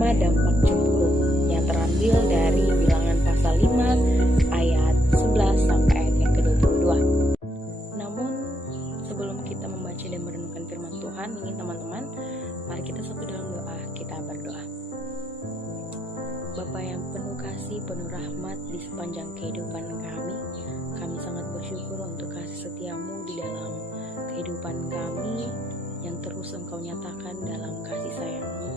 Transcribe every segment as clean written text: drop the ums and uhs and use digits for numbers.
dampak cemburu yang terambil dari Bilangan pasal 5 ayat 11 sampai ayat yang ke-22. Namun sebelum kita membaca dan merenungkan firman Tuhan ini teman-teman, mari kita satu dalam doa, kita berdoa. Bapa yang penuh kasih, penuh rahmat di sepanjang kehidupan kami sangat bersyukur untuk kasih setiamu di dalam kehidupan kami yang terus Engkau nyatakan dalam kasih sayang-Mu.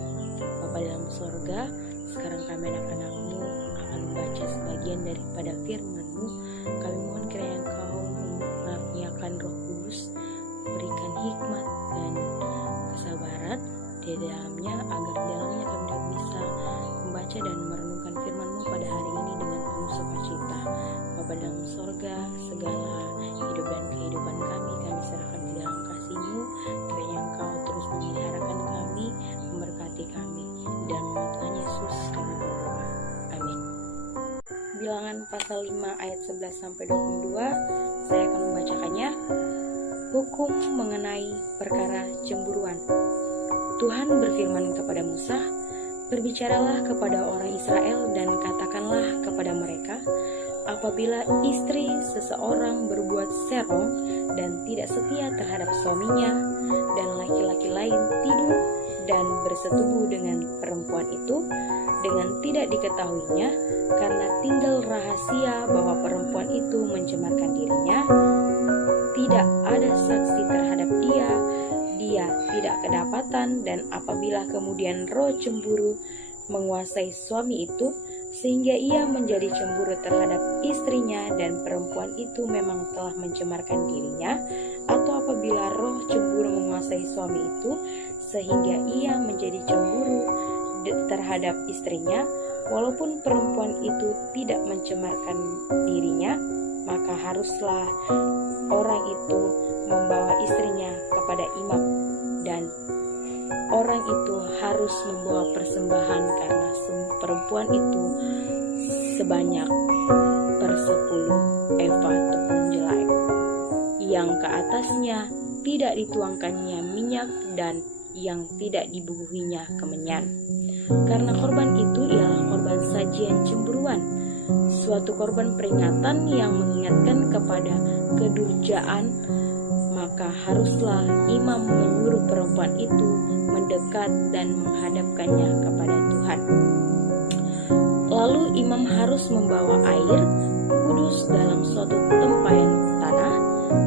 Bapa dalam sorga, sekarang kami anak-anak-Mu akan membaca sebagian daripada firman-Mu. Kami mohon kiranya Engkau mengaruniakan Roh Kudus, berikan hikmat dan kesabaran di dalamnya, agar di dalamnya kami dapat bisa membaca dan merenungkan firman-Mu pada hari ini dengan penuh sukacita. Bapa dalam sorga, segala hidup dan kehidupan kami serahkan di dalam kasih-Mu. Kiranya Engkau terus memeliharakan kami, memberkati kami. Dan Tuhan Yesus kami berdoa. Amin. Bilangan pasal 5 ayat 11 sampai 22, saya akan membacakannya. Hukum mengenai perkara cemburuan. Tuhan berfirman kepada Musa, "Berbicaralah kepada orang Israel dan katakanlah kepada mereka, apabila istri seseorang berbuat serong dan tidak setia terhadap suaminya, dan laki-laki lain tidur dan bersetubuh dengan perempuan itu dengan tidak diketahuinya, karena tinggal rahasia bahwa perempuan itu mencemarkan dirinya, tidak ada saksi terhadap dia tidak kedapatan, dan apabila kemudian roh cemburu menguasai suami itu, sehingga ia menjadi cemburu terhadap istrinya dan perempuan itu memang telah mencemarkan dirinya, atau apabila roh cemburu menguasai suami itu sehingga ia menjadi cemburu terhadap istrinya, walaupun perempuan itu tidak mencemarkan dirinya, maka haruslah orang itu membawa istrinya kepada imam, dan orang itu harus membawa persembahan karena perempuan itu sebanyak 10 eva tepung jelai, yang ke atasnya tidak dituangkannya minyak dan yang tidak dibubuhinya kemenyan. Karena korban itu ialah korban sajian cemburuan, suatu korban peringatan yang mengingatkan kepada kedurjaan, maka haruslah imam menyuruh perempuan itu mendekat dan menghadapkannya kepada Tuhan. Lalu imam harus membawa air kudus dalam suatu tempayan tanah,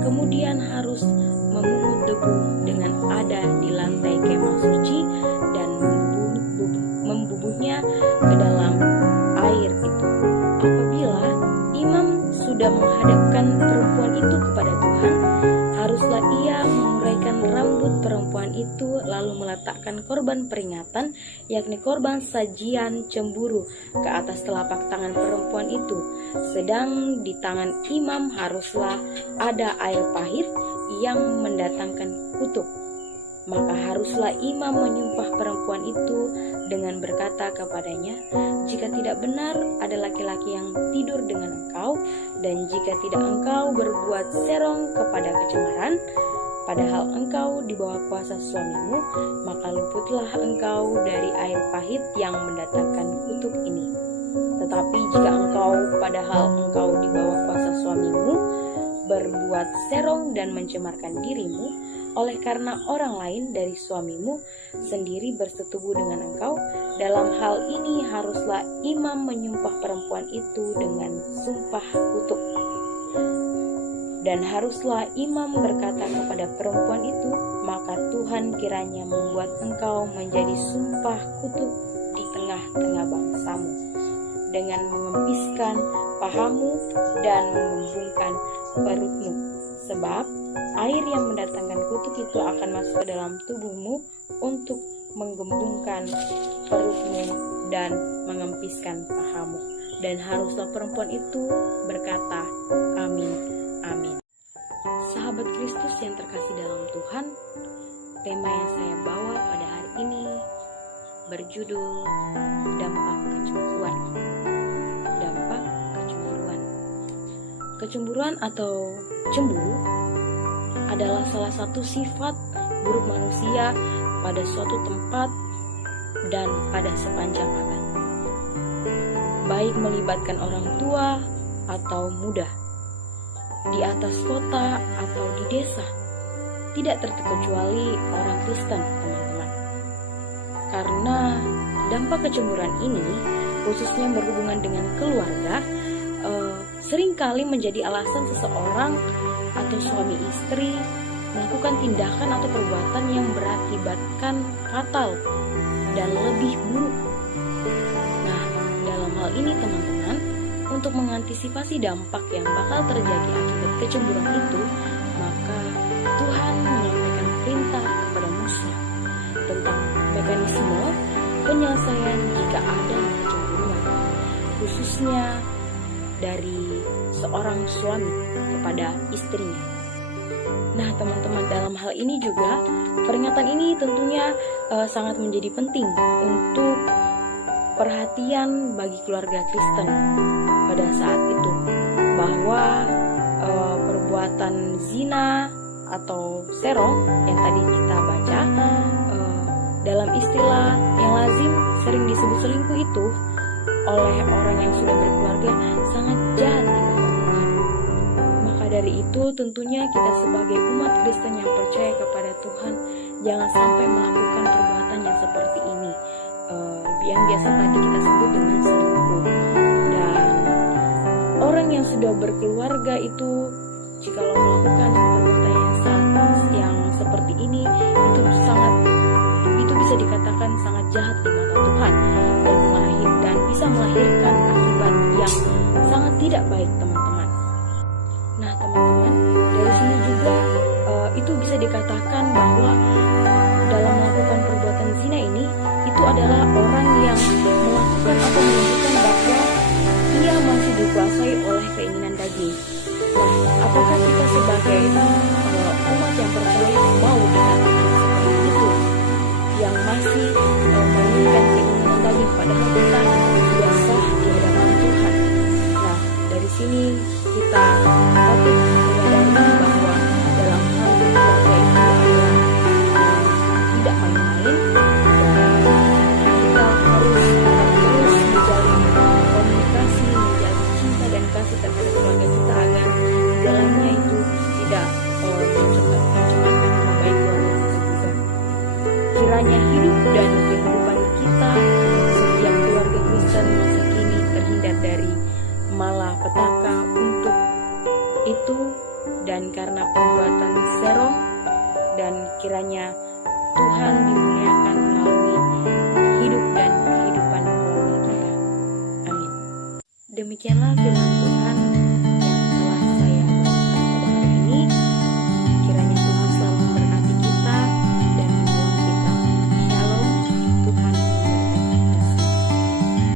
kemudian harus memungut debu dengan ada di lantai kemah suci dan membubuhnya ke dalam air itu. Apabila imam sudah menghadapkan perempuan itu kepada Tuhan, haruslah ia menguraikan rambut perempuan itu, lalu meletakkan korban peringatan, yakni korban sajian cemburu, ke atas telapak tangan perempuan itu. Sedang di tangan imam haruslah ada air pahit yang mendatangkan kutuk. Maka haruslah imam menyumpah perempuan itu dengan berkata kepadanya, "Jika tidak benar ada laki-laki yang tidur dengan engkau, dan jika tidak engkau berbuat serong kepada kecemaran, padahal engkau di bawah kuasa suamimu, maka luputlah engkau dari air pahit yang mendatangkan kutuk ini. Tetapi jika engkau padahal engkau di bawah kuasa suamimu berbuat serong dan mencemarkan dirimu, oleh karena orang lain dari suamimu sendiri bersetubuh dengan engkau, dalam hal ini haruslah imam menyumpah perempuan itu dengan sumpah kutuk. Dan haruslah imam berkata kepada perempuan itu, maka Tuhan kiranya membuat engkau menjadi sumpah kutuk di tengah-tengah bangsamu, dengan mengempiskan pahamu dan mengembungkan perutmu, sebab air yang mendatangkan kutuk itu akan masuk ke dalam tubuhmu untuk menggembungkan perutmu dan mengempiskan pahamu. Dan haruslah perempuan itu berkata, amin, amin. Sahabat Kristus yang terkasih dalam Tuhan, tema yang saya bawa pada hari ini berjudul dampak kecemburuan. Dampak kecemburuan. Kecemburuan atau cemburu adalah salah satu sifat buruk manusia pada suatu tempat dan pada sepanjang abad. Baik melibatkan orang tua atau muda, di atas kota atau di desa, tidak terkecuali orang Kristen, teman-teman. Karena dampak kecemburuan ini, khususnya berhubungan dengan keluarga, seringkali menjadi alasan seseorang atau suami istri melakukan tindakan atau perbuatan yang berakibatkan fatal dan lebih buruk. Nah, dalam hal ini teman-teman, untuk mengantisipasi dampak yang bakal terjadi akibat kecemburuan itu, maka Tuhan menyampaikan perintah kepada Musa tentang mekanisme penyelesaian jika ada kecemburuan, khususnya dari seorang suami kepada istrinya. Nah, teman-teman, dalam hal ini juga peringatan ini tentunya sangat menjadi penting untuk perhatian bagi keluarga Kristen pada saat itu, bahwa perbuatan zina atau serong yang tadi kita baca, dalam istilah yang lazim sering disebut selingkuh itu oleh orang yang sudah berkeluarga sangat jahat di mata Tuhan. Maka dari itu tentunya kita sebagai umat Kristen yang percaya kepada Tuhan jangan sampai melakukan perbuatan yang seperti ini, yang biasa tadi kita sebut dengan selingkuh. Dan orang yang sudah berkeluarga itu jika melakukan perbuatan yang seperti ini, itu bisa dikatakan sangat jahat di mata Tuhan dan bisa melahirkan akibat yang sangat tidak baik, teman-teman. Nah, teman-teman, dari sini juga itu bisa dikatakan bahwa dalam melakukan perbuatan zina ini, itu adalah orang yang melakukan atau menunjukkan bahwa ia masih dikuasai oleh keinginan daging. Nah, apakah kita sebagai umat yang percaya mau dikatakan seperti itu, yang masih menginginkan keinginan daging, padahal kita tidak sah di hadapan Tuhan? Nah, dari sini kita patut menyadari bahwa dalam hal keluarga itu adalah tidak main-main, dan kita harus terus menjalin komunikasi, menjalin cinta dan kasih terhadap keluarga kita agar dalamnya itu tidak mencemarkan nama baik keluarga kita juga. Kiranya hidup dan kehidupan kita setiap keluarga Kristen masa kini terhindar dari malapetaka untuk itu dan karena perbuatan serong, dan kiranya Tuhan dimuliakan melalui hidup dan kehidupan keluarga kita. Amin. Demikianlah firman Tuhan